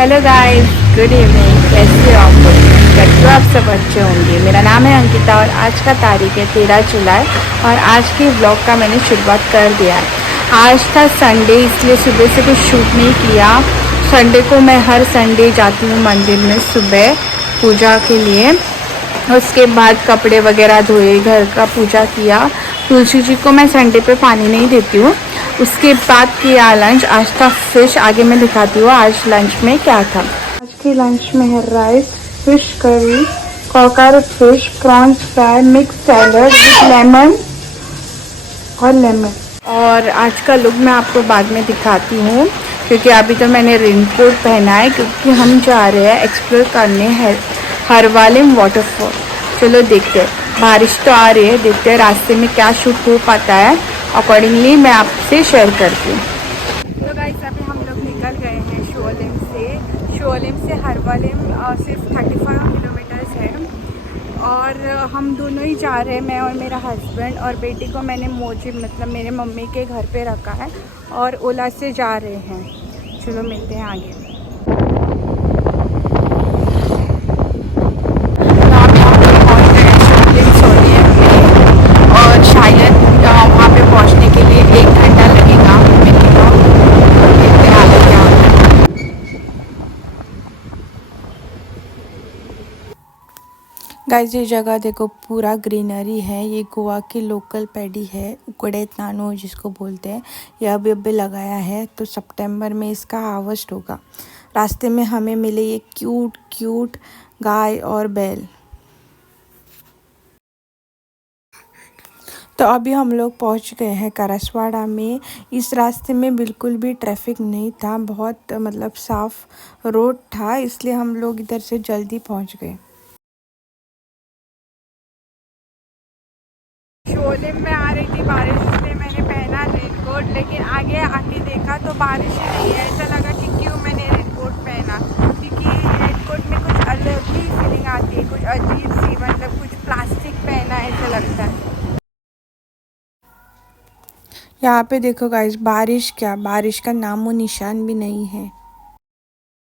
Hello guys, good evening. कैसे हो आप लोग? कैसे हो आप सब? अच्छे होंगे। मेरा नाम है अंकिता और आज का तारीख है 13 जुलाई और आज के व्लॉग का मैंने शुरुआत कर दिया है। आज था संडे, इसलिए सुबह से कुछ शूट नहीं किया। संडे को मैं हर संडे जाती हूँ मंदिर में सुबह पूजा के लिए। उसके बाद कपड़े वगैरह धोए, घर का पूजा किया। तुलसी जी को मैं संडे पे पानी नहीं देती हूँ। उसके बाद किया लंच। आज था फिश, आगे मैं दिखाती हूँ आज लंच में क्या था। आज के लंच में है rice, fish curry, cocker fish, prawns fry, mix salad with lemon और लेमन। और आज का लुक मैं आपको बाद में दिखाती हूँ, क्योंकि अभी तो मैंने रेनकोट पहना है क्योंकि हम जा रहे हैं एक्सप्लोर करने हरवालिम वाटरफॉल। चलो देखते हैं। बारिश तो आ रही है, देखते हैं रास्ते में क्या शूट हो पाता है। अकॉर्डिंगली मैं आपसे शेयर करती हूँ। तो गाइस, अभी हम लोग निकल गए हैं शोलिम से हरवालिम सिर्फ 35 किलोमीटर्स है। और हम दोनों ही जा रहे हैं, मैं और मेरा हस्बैंड। और बेटी को मैंने मोजी मतलब मेरे मम्मी के घर पे रखा है और ओला से जा रहे हैं। चलो मिलते हैं आगे। और शायद वहाँ पे पहुँचने के लिए 1 घंटा लगेगा मिनिमम। देखते हैं आगे क्या होता है। गाइस, ये जगह देखो, पूरा ग्रीनरी है। ये गोवा की लोकल पैडी है, उकड़ेत नानो जिसको बोलते हैं। ये अभी लगाया है, तो सितंबर में इसका हार्वेस्ट होगा। रास्ते में हमें मिले ये क्यूट क्यूट गाय और बैल। तो अभी हम लोग पहुंच गए हैं करसवाड़ा में। इस रास्ते में बिल्कुल भी ट्रैफिक नहीं था, बहुत मतलब साफ रोड था, इसलिए हम लोग इधर से जल्दी पहुंच गए। शोलिम में आ रही थी बारिश, इसलिए मैंने पहना रेनकोट, लेकिन आगे आके देखा तो बारिश ही नहीं है। ऐसा लगा कि क्यों मैंने रेनकोट पहना, क्योंकि रेनकोट में कुछ अलग ही फीलिंग आती है, कुछ अजीब सी, मतलब कुछ प्लास्टिक पहना ऐसा लगता है। यहाँ पे देखो गाइस, बारिश क्या, बारिश का नामो निशान भी नहीं है।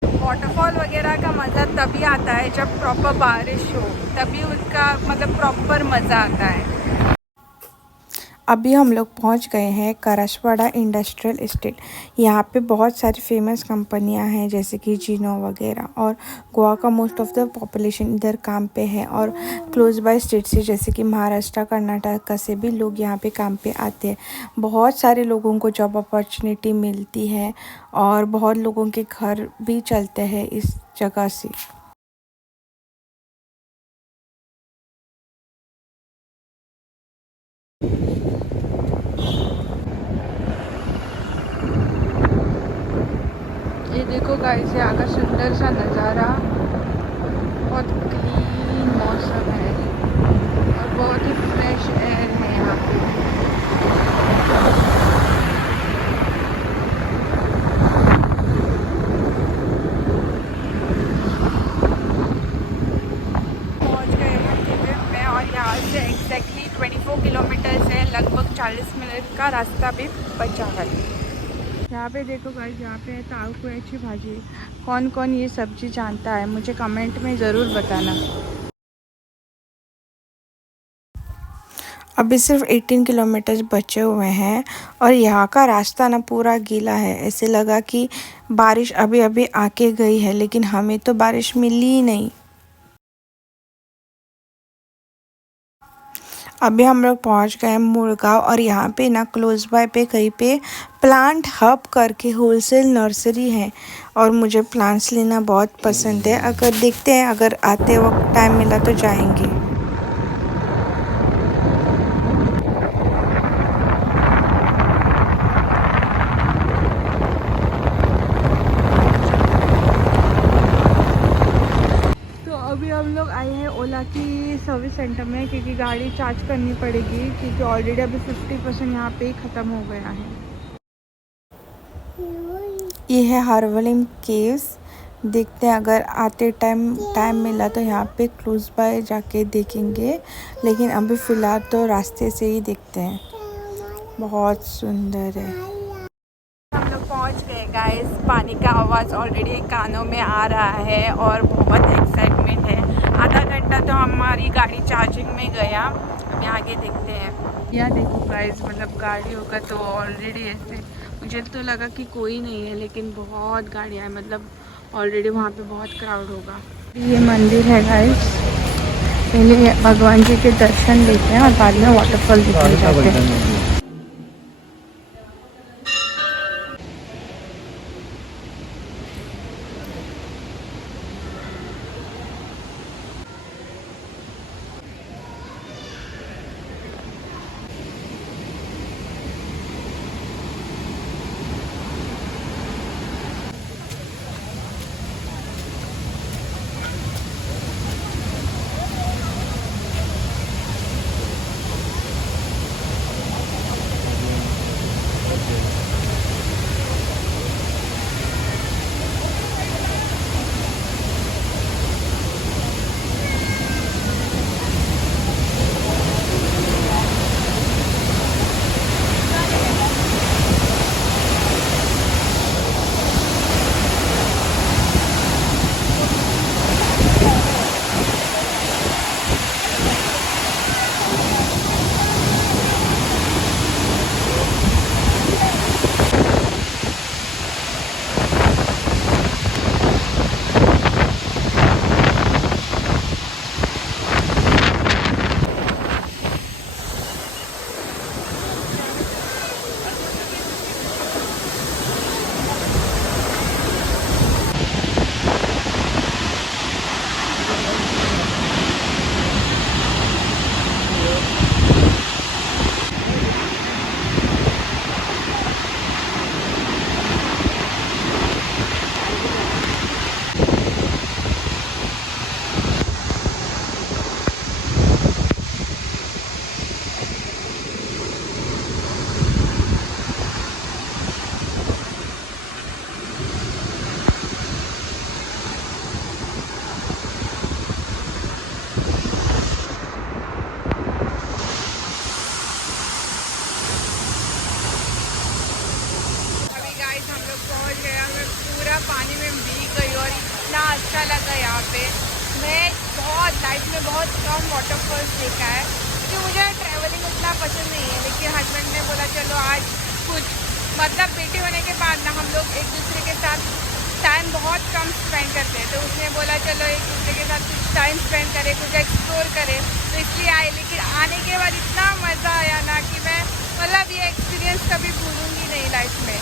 वाटरफॉल वगैरह का मज़ा तभी आता है जब प्रॉपर बारिश हो, तभी उसका मतलब प्रॉपर मज़ा आता है। अभी हम लोग पहुंच गए हैं करसवाड़ा इंडस्ट्रियल एस्टेट। यहाँ पे बहुत सारी फेमस कंपनियां हैं, जैसे कि जिनो वगैरह। और गोवा का मोस्ट ऑफ द पॉपुलेशन इधर काम पे है। और क्लोज बाय स्टेट से जैसे कि महाराष्ट्र, कर्नाटक से भी लोग यहाँ पे काम पे आते हैं। बहुत सारे लोगों को जॉब अपॉर्चुनिटी मिलती है और बहुत लोगों के घर भी चलते हैं इस जगह से। ये देखो गाइस, यहाँ का सुंदर सा नज़ारा। बहुत क्लीन मौसम है और बहुत ही फ्रेश एयर है यहाँ पे। पहुँच गए हैं तिब्बत में और यहाँ से एग्जैक्टली 24 किलोमीटर्स है। लगभग 40 मिनट का रास्ता भी बचा है। यहाँ पे देखो गाइस, यहाँ पे है ताऊ कुएची भाजी। कौन कौन ये सब्जी जानता है मुझे कमेंट में ज़रूर बताना। अभी सिर्फ 18 किलोमीटर्स बचे हुए हैं और यहाँ का रास्ता ना पूरा गीला है। ऐसे लगा कि बारिश अभी अभी आके गई है, लेकिन हमें तो बारिश मिली ही नहीं। अभी हम लोग पहुँच गए मुड़गांव और यहाँ पे ना क्लोज बाय पे कहीं पे प्लांट हब करके होलसेल नर्सरी है और मुझे प्लांट्स लेना बहुत पसंद है। अगर देखते हैं, अगर आते वक्त टाइम मिला तो जाएंगे। तो अभी हम लोग आए हैं ओला की सर्विस सेंटर में, क्योंकि गाड़ी चार्ज करनी पड़ेगी, क्योंकि ऑलरेडी अभी 50% यहाँ पे ही ख़त्म हो गया है। ये है हरवलिम केव्स। देखते हैं, अगर आते टाइम मिला तो यहाँ पे क्लोज बाय जाके देखेंगे, लेकिन अभी फ़िलहाल तो रास्ते से ही देखते हैं। बहुत सुंदर है। हम लोग पहुँच गए गाइस पानी पानी का आवाज़ ऑलरेडी कानों में आ रहा है और बहुत एक्साइटमेंट है। आधा घंटा तो हमारी गाड़ी चार्जिंग में गया। अभी आगे देखते हैं। यह देखो गाइस, मतलब गाड़ी होगा तो ऑलरेडी ऐसे मुझे तो लगा कि कोई नहीं है, लेकिन बहुत गाड़ियाँ हैं, मतलब ऑलरेडी वहाँ पे बहुत क्राउड होगा। ये मंदिर है गाइस, पहले भगवान जी के दर्शन लेते हैं और बाद में वाटरफॉल दिखाने जाते हैं। पानी में भीग गई और इतना अच्छा लगा यहाँ पे। मैं बहुत लाइफ में बहुत कम वाटरफॉल्स देखा है, क्योंकि मुझे ट्रैवलिंग उतना पसंद नहीं है। लेकिन हस्बैंड ने बोला चलो आज कुछ, मतलब बेटे होने के बाद ना हम लोग एक दूसरे के साथ टाइम बहुत कम स्पेंड करते हैं, तो उसने बोला चलो एक दूसरे के साथ कुछ टाइम स्पेंड करें, कुछ एक्सप्लोर करें, तो इसलिए आए। लेकिन आने के बाद इतना मज़ा आया ना कि मैं मतलब ये एक्सपीरियंस कभी भूलूँगी नहीं लाइफ में।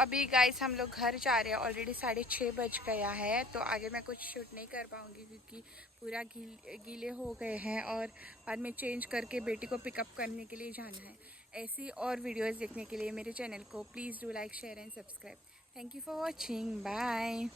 अभी गाइस हम लोग घर जा रहे हैं, ऑलरेडी 6:30 बज गया है, तो आगे मैं कुछ शूट नहीं कर पाऊंगी क्योंकि पूरा गीले हो गए हैं और बाद में चेंज करके बेटी को पिकअप करने के लिए जाना है। ऐसी और वीडियोस देखने के लिए मेरे चैनल को please do like share and subscribe. Thank you for watching, bye.